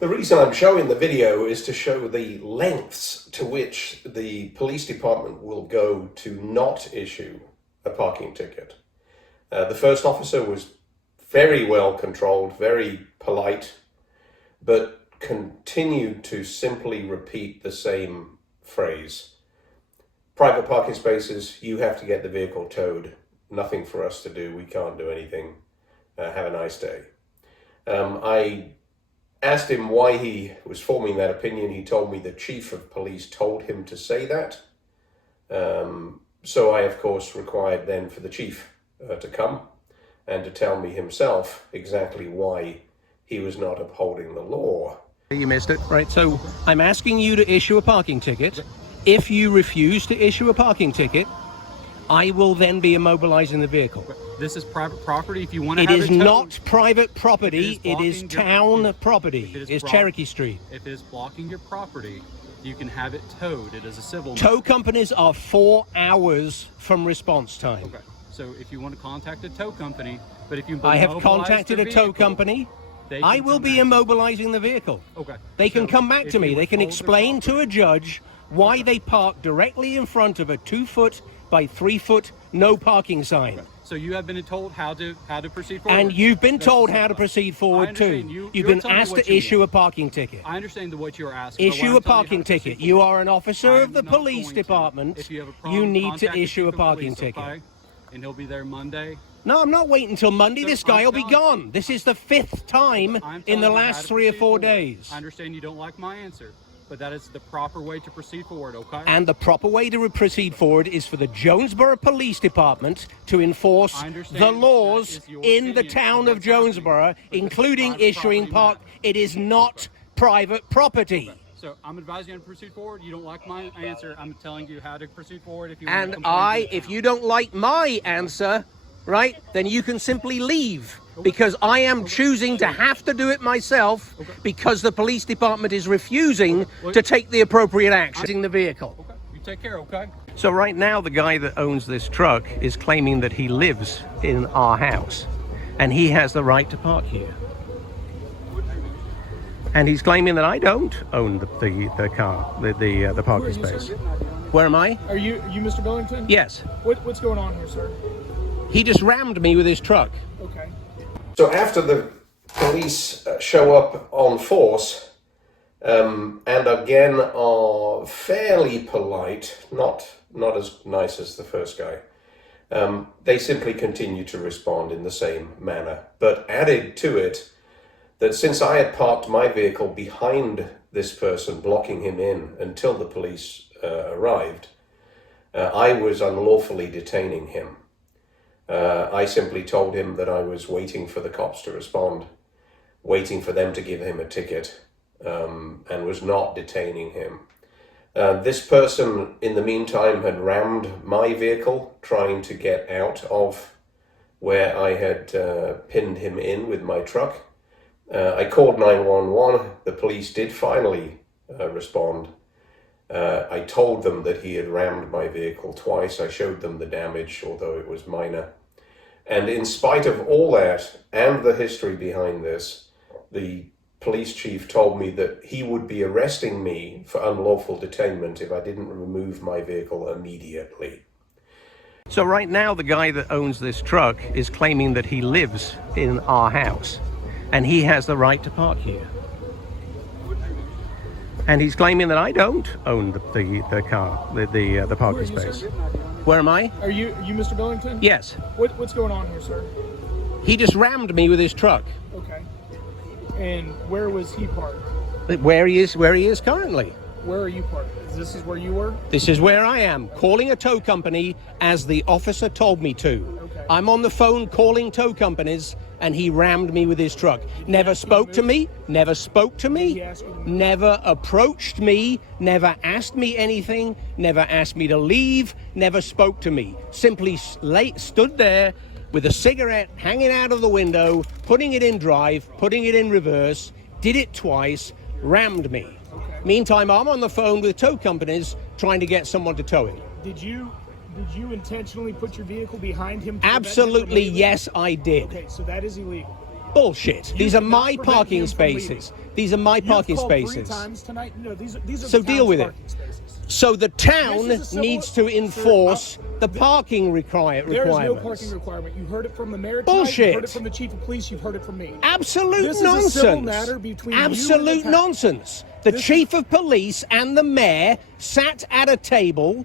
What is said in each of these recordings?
The reason I'm showing the video is to show the lengths to which the police department will go to not issue a parking ticket. The first officer was very well controlled, very polite, but continued to simply repeat the same phrase. Private parking spaces, you have to get the vehicle towed. Nothing for us to do. We can't do anything. Have a nice day. I asked him why he was forming that opinion. He told me the chief of police told him to say that. So I, of course, required then for the chief to come and to tell me himself exactly why he was not upholding the law. You missed it. Right, so I'm asking you to issue a parking ticket. If you refuse to issue a parking ticket, I will then be immobilizing the vehicle. This is private property. If you want to It have is it towed, not private property. It is blocking town property. It's Cherokee Street. If it is blocking your property, you can have it towed. It is a civil Tow companies are 4 hours from response time. Okay. So if you want to contact a tow company, but if you I have immobilize contacted the a tow vehicle, company. they I can will come be back. immobilizing the vehicle. Okay. They can So come back if to me. you They can withhold the explain to property- a judge why they park directly in front of a 2-foot by 3-foot no parking sign. So you have been told how to proceed forward. And you've been That's told the how to simple. proceed I forward understand. too. You've You're been telling me asked what to you issue want. a parking ticket. I understand what you're asking. but Issue what a I'm telling you how parking to proceed ticket. You forward. are an officer I of am the not police going to. department. If you have a problem, You need to contact the issue chief a of parking police, ticket. okay? And he'll be there Monday. No, I'm not waiting until Monday. So This guy I'm will be telling- gone. This is the 5th time I'm in telling the you how last to 3 or proceed 4 forward. days. I understand you don't like my answer, but that is the proper way to proceed forward, okay? And the proper way to proceed forward is for the Jonesboro Police Department to enforce I understand the that laws is your in the opinion town of of what's happening, Jonesboro, but this is including private issuing property matter. It is not private property. So I'm advising you to proceed forward. You don't like my answer. I'm telling you how to proceed forward. If you want to And complain to the if town. you don't like my answer, right, then you can simply leave. Because I am choosing to have to do it myself because the police department is refusing to take the appropriate action in the vehicle. Okay, you take care, okay? So right now the guy that owns this truck is claiming that he lives in our house and he has the right to park here. And he's claiming that I don't own the car, the parking space. Where am I? Are you Mr. Billington? Yes. What's going on here, sir? He just rammed me with his truck. Okay. So after the police show up on force, and again are fairly polite, not as nice as the first guy, they simply continue to respond in the same manner. But added to it, that since I had parked my vehicle behind this person, blocking him in until the police arrived, I was unlawfully detaining him. I simply told him that I was waiting for the cops to respond, waiting for them to give him a ticket, and was not detaining him. This person, in the meantime, had rammed my vehicle, trying to get out of where I had pinned him in with my truck. I called 911. The police did finally respond. I told them that he had rammed my vehicle twice. I showed them the damage, although it was minor. And in spite of all that and the history behind this, the police chief told me that he would be arresting me for unlawful detainment if I didn't remove my vehicle immediately. So right now the guy that owns this truck is claiming that he lives in our house and he has the right to park here. And he's claiming that I don't own the car, the parking space. Where am I? Are you Mr. Billington? Yes. What's going on here, sir? He just rammed me with his truck. Okay. And where was he parked? Where he is currently. Where are you parked? This is where you were? This is where I am, calling a tow company as the officer told me to. Okay. I'm on the phone calling tow companies and he rammed me with his truck. Never spoke to me, never approached me, never asked me anything, never asked me to leave, never spoke to me. Simply stood there with a cigarette hanging out of the window, putting it in drive, putting it in reverse, did it twice, rammed me. Okay. Meantime, I'm on the phone with tow companies trying to get someone to tow it. Did you intentionally put your vehicle behind him? To prevent him from Absolutely, leaving? yes, I did. Okay, so that is illegal. Bullshit. You These are cannot my prevent parking him from leaving. spaces. These are my You've parking called spaces. 3 times tonight. No, these are So the deal town's with it. parking spaces. So the town This is a civil- needs to Sir, enforce the parking There is no requirements. parking requirement. You heard it from the mayor tonight. Bullshit. You heard it from the chief of police. You've heard it from me. Absolute This nonsense. is a civil matter between you and the Absolute town. nonsense. The This chief of police and the mayor sat at a table.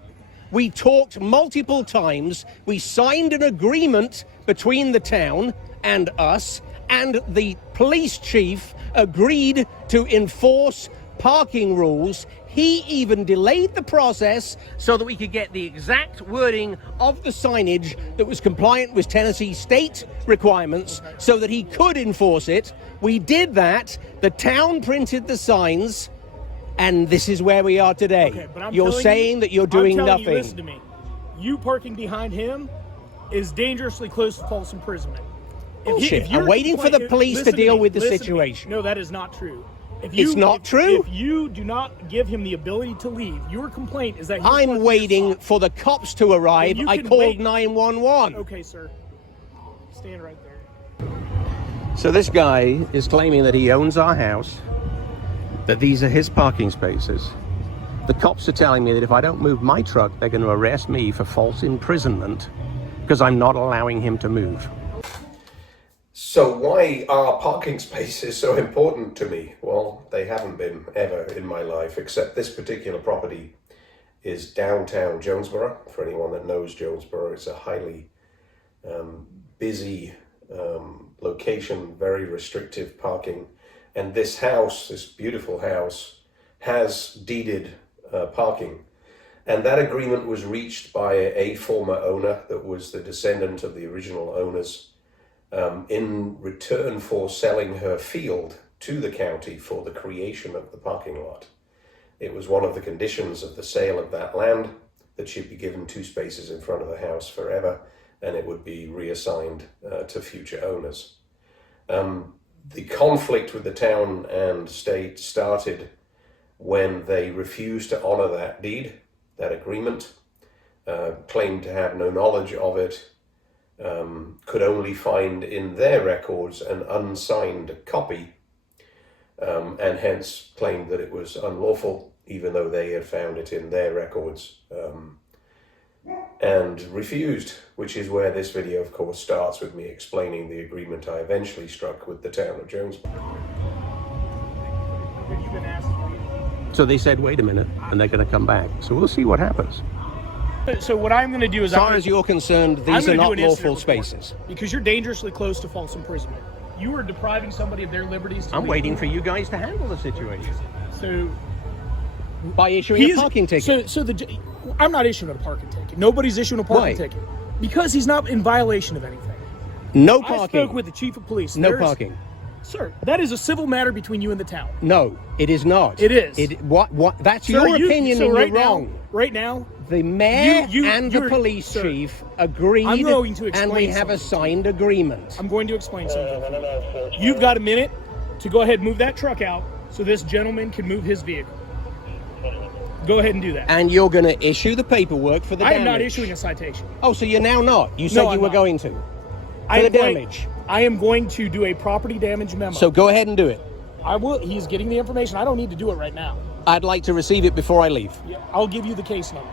We talked multiple times. We signed an agreement between the town and us, and the police chief agreed to enforce parking rules. He even delayed the process so that we could get the exact wording of the signage that was compliant with Tennessee state requirements so that he could enforce it. We did that. The town printed the signs, and this is where we are today. Okay, but I'm You're telling saying you, that you're doing I'm telling nothing. You, listen to me. You parking behind him is dangerously close to false imprisonment. Bullshit. I'm waiting for the police to deal with the situation. No, that is not true. It's not true? If you do not give him the ability to leave, your complaint is that you're I'm parking waiting your spot. for the cops to arrive. Then you I can called wait. 911. Okay, sir. Stand right there. So this guy is claiming that he owns our house, that these are his parking spaces. The cops are telling me that if I don't move my truck, they're going to arrest me for false imprisonment because I'm not allowing him to move. So why are parking spaces so important to me? Well, they haven't been ever in my life, except this particular property is downtown Jonesboro. For anyone that knows Jonesboro, it's a highly busy location, very restrictive parking. And this house, this beautiful house, has deeded parking. And that agreement was reached by a former owner that was the descendant of the original owners, in return for selling her field to the county for the creation of the parking lot. It was one of the conditions of the sale of that land that she'd be given 2 spaces in front of the house forever, and it would be reassigned to future owners. The conflict with the town and state started when they refused to honor that deed, that agreement, claimed to have no knowledge of it, could only find in their records an unsigned copy, and hence claimed that it was unlawful, even though they had found it in their records, and refused, which is where this video, of course, starts with me explaining the agreement I eventually struck with the town of Jonesboro. You've been asked. So they said, wait a minute, and they're going to come back. So we'll see what happens. So what I'm going to do is, As far as you're concerned, these are not lawful spaces. because you're dangerously close to false imprisonment. You are depriving somebody of their liberties. To I'm leave. waiting for you guys to handle the situation So by issuing a parking ticket. I'm not issuing a parking ticket. Nobody's issuing a parking Why? ticket because he's not in violation of anything. No I parking. spoke with the chief of police. No There's- parking. Sir, that is a civil matter between you and the town. No, it is not. It is. What? That's Sir, your opinion, so and right you're now, wrong. Right now, The mayor and the you're- police sir, chief agreed, I'm going to and we explain have a something. signed agreement. I'm going to explain something. You've got a minute to go ahead and move that truck out so this gentleman can move his vehicle. Go ahead and do that. And you're going to issue the paperwork for the I damage. am not issuing a citation. Oh, so you're now not? You said No, you I'm were not. going to. I For am the going- damage. I am going to do a property damage memo. So go ahead and do it. I will. He's getting the information. I don't need to do it right now. I'd like to receive it before I leave. I'll give you the case number.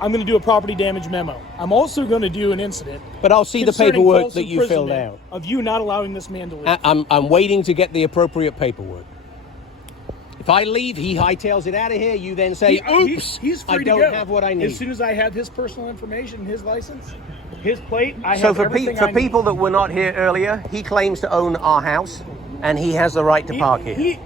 I'm going to do a property damage memo. I'm also going to do an incident. But I'll see the concerning paperwork false that you filled imprisonment out. of you not allowing this man to leave. I'm waiting to get the appropriate paperwork. If I leave, he hightails it out of here. You then say, "Oops, he's free I to don't go. have what I need." As soon as I have his personal information, his license, his plate, I So have for everything I need. people that were not here earlier, he claims to own our house, and he has the right to park here.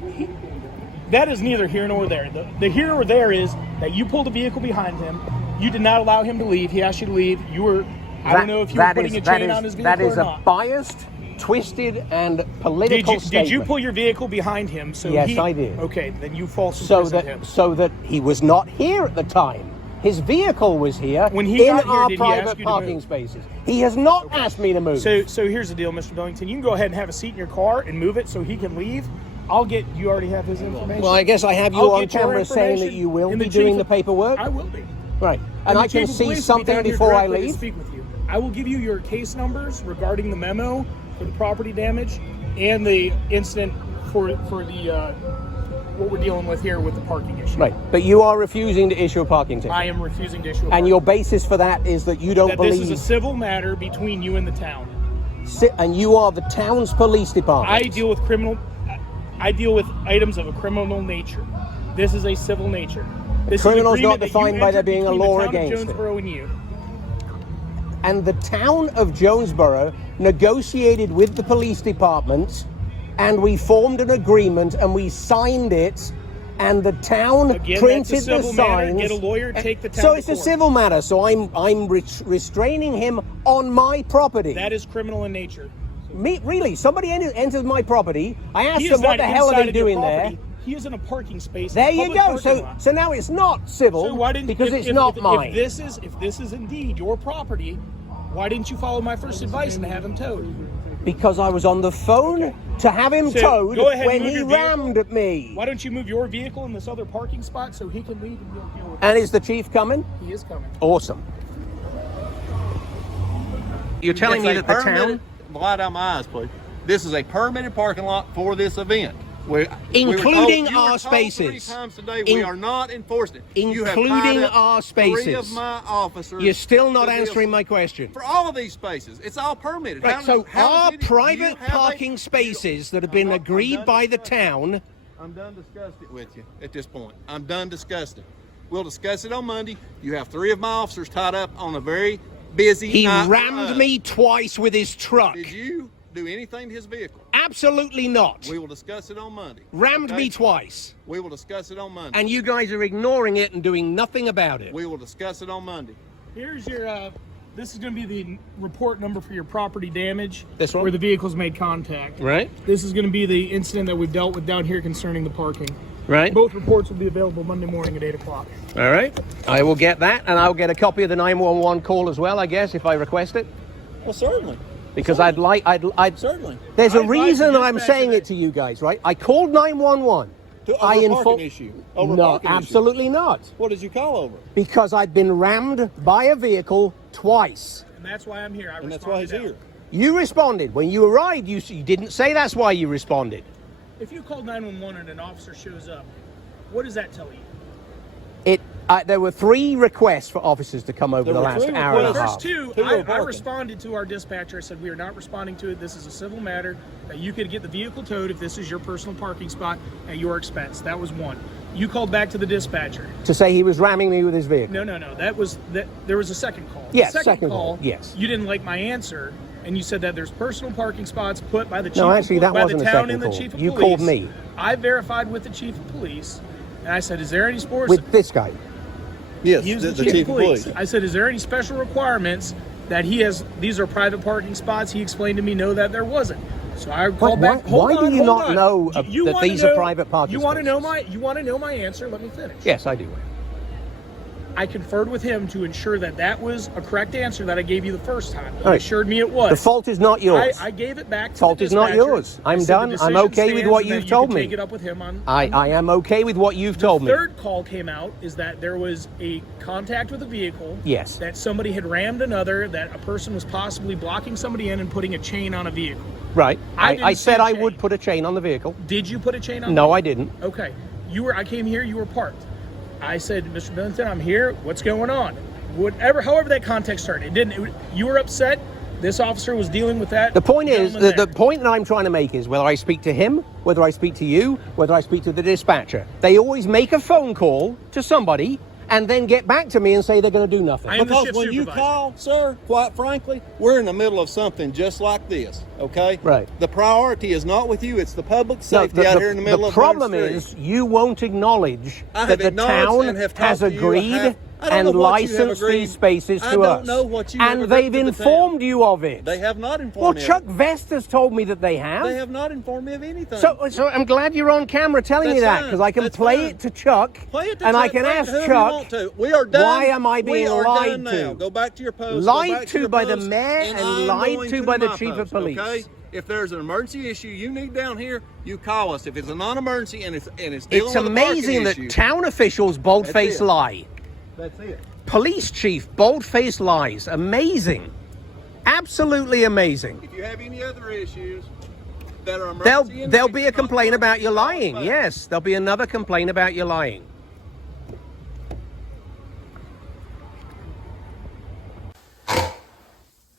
That is neither here nor there. The here or there is that you pulled a vehicle behind him. You did not allow him to leave. He asked you to leave. You were, I don't know if you were putting a chain on his vehicle that is or a not. biased, twisted, and political statement. Did you pull your vehicle behind him? So Yes, I did. Okay, then you falsely so imprisoned him. that he was not here at the time. His vehicle was here When he in got here, our did he ask private you to parking move? spaces. He has not asked me to move. So here's the deal, Mr. Billington. You can go ahead and have a seat in your car and move it so he can leave. You already have his information. Well, I guess I have you I'll on get your camera saying that information, you will and be the doing chief the of- paperwork. I will be. Right. And the I can chief of see police will be something down here before I directly to leave. speak with you. I will give you your case numbers regarding the memo for the property damage and the incident for the what we're dealing with here with the parking issue. Right, but you are refusing to issue a parking ticket. I am refusing to issue a And parking your basis for that is that you don't that believe... this is a civil matter between you and the town. And you are the town's police department. I deal with items of a criminal nature. This is a civil nature. This Criminal's is not defined by there being a law against it. Jonesboro and you. And the town of Jonesboro negotiated with the police department, and we formed an agreement and we signed it, and the town printed the signs. Get a lawyer, take the town So to it's court. a civil matter. So I'm restraining him on my property. That is criminal in nature. Me, really? Somebody enters my property. I asked He them is what not the hell are inside they of your doing there. property. He is in a parking space. There in a you public go. parking lot. So now it's not civil So why didn't, because if, it's if, not if, mine. If this is indeed your property, why didn't you follow my first advice and have him towed? Because I was on the phone to have him So, towed go ahead and when move he your vehicle. rammed at me. Why don't you move your vehicle in this other parking spot so he can leave and you'll deal with it? And is the chief coming? He is coming. Awesome. You're telling me that the town... Light out my eyes, please. This is a permitted parking lot for this event. Including you were our told spaces. 3 times today we are not enforcing it. You have Including tied up our 3 of spaces. my officers. You're still not for this. answering my question. For all of these spaces, it's all permitted. Right, so our private parking spaces that have been agreed by the town... I'm done discussing it with you at this point. I'm done discussing it. We'll discuss it on Monday. You have 3 of my officers tied up on a very busy He night for rammed us. me twice with his truck. Did you do anything to his vehicle? Absolutely not. We will discuss it on Monday. Rammed okay? me twice. We will discuss it on Monday. And you guys are ignoring it and doing nothing about it. We will discuss it on Monday. Here's your, this is going to be the report number for your property damage. This one? Where the vehicle's made contact. Right? This is going to be the incident that we've dealt with down here concerning the parking. Right. Both reports will be available Monday morning at 8 o'clock. All right. I will get that, and I'll get a copy of the 911 call as well, I guess, if I request it. Well, certainly. Because I'd Certainly. There's I a advise reason the that I'm dispatcher saying that- it to you guys, right? I called 911. Over a parking issue. Over a No, parking issue. absolutely not. What did you call over? Because I'd been rammed by a vehicle twice. And that's why I'm here. And that's why he's here. You responded. When you arrived, you didn't say that's why you responded. If you call 911 and an officer shows up, what does that tell you? There were 3 requests for officers to come over There the were last 3 hour and a The half. first 2, Who were I parking? responded to our dispatcher. I said, we are not responding to it. This is a civil matter that you could get the vehicle towed if this is your personal parking spot at your expense. That was 1. You called back to the dispatcher. To say he was ramming me with his vehicle. No. That was that. There was a second call. Yes, The second call, yes. You didn't like my answer, and you said that there's personal parking spots put by the chief. No, actually, that by wasn't the a town second and the call. chief of You police. called me. I verified with the chief of police, and I said, "Is there any sports?" With this guy. Yes, He was the chief of police. I said, "Is there any special requirements that he has? These are private parking spots." He explained to me, "No, that there wasn't." So I called back. Why do you not know that these are private parking You want to know spaces? you want to know my answer? Let me finish. Yes, I do. I conferred with him to ensure that that was a correct answer that I gave you the first time. He Right. assured me it was. The fault is not yours. I gave it back to Fault the is not dispatcher. yours. I I'm said done. the I'm decision okay with stands what and that you've you told can me. Take it up with him on. I am okay with what you've told me. Third call came out is that there was a contact with a vehicle. Yes. That somebody had rammed another. That a person was possibly blocking somebody in and putting a chain on a vehicle. Right. I I didn't said see a I chain. would put a chain on the vehicle. Did you put a chain on? No, I didn't. Okay. I came here. You were parked. I said, Mr. Billington, I'm here. What's going on? However that context started, you were upset. This officer was dealing with that. The point is, gentleman the there. point that I'm trying to make is whether I speak to him, whether I speak to you, whether I speak to the dispatcher, they always make a phone call to somebody and then get back to me and say they're going to do nothing. I am the Because shift when you supervisor. call, sir, quite frankly, we're in the middle of something just like this, okay? Right. The priority is not with you, it's the public safety out here in the middle of the problem Main is Street. you won't acknowledge I that have the acknowledged town and have has talked to you. agreed I don't and know what you have licensed agreed. these spaces to I don't us. know what you have and agreed they've to the informed town. you of it. They have not Well, informed me. Chuck Vest has told me that they have. They have not informed me of anything. So I'm glad you're on camera telling me That's that fine. because I can That's play fine. it to Chuck Play it to and I Chuck. can Play it ask to whoever Chuck, you want to. We are done. why am I being we are lied done to? now. Go back to your post. Go Lied back to your by the post, mayor and I am lied going to by the my chief of post, police. Okay? If there's an emergency issue you need down here, you call us. If it's a non-emergency and it's dealing It's with a amazing parking that issue, town officials bold-faced it. lie. that's it. Police chief bold-faced lies. Amazing. Absolutely amazing. If you have any other issues that are emergency, There'll be a complaint about you lying. Yes, there'll be another complaint about you lying.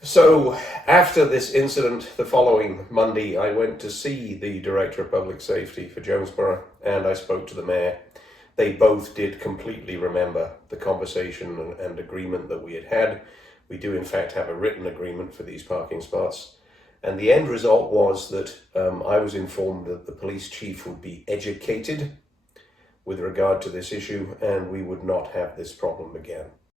So after this incident, the following Monday, I went to see the Director of Public Safety for Jonesboro, and I spoke to the Mayor. They both did completely remember the conversation and agreement that we had had. We do in fact have a written agreement for these parking spots. And the end result was that I was informed that the police chief would be educated with regard to this issue, and we would not have this problem again.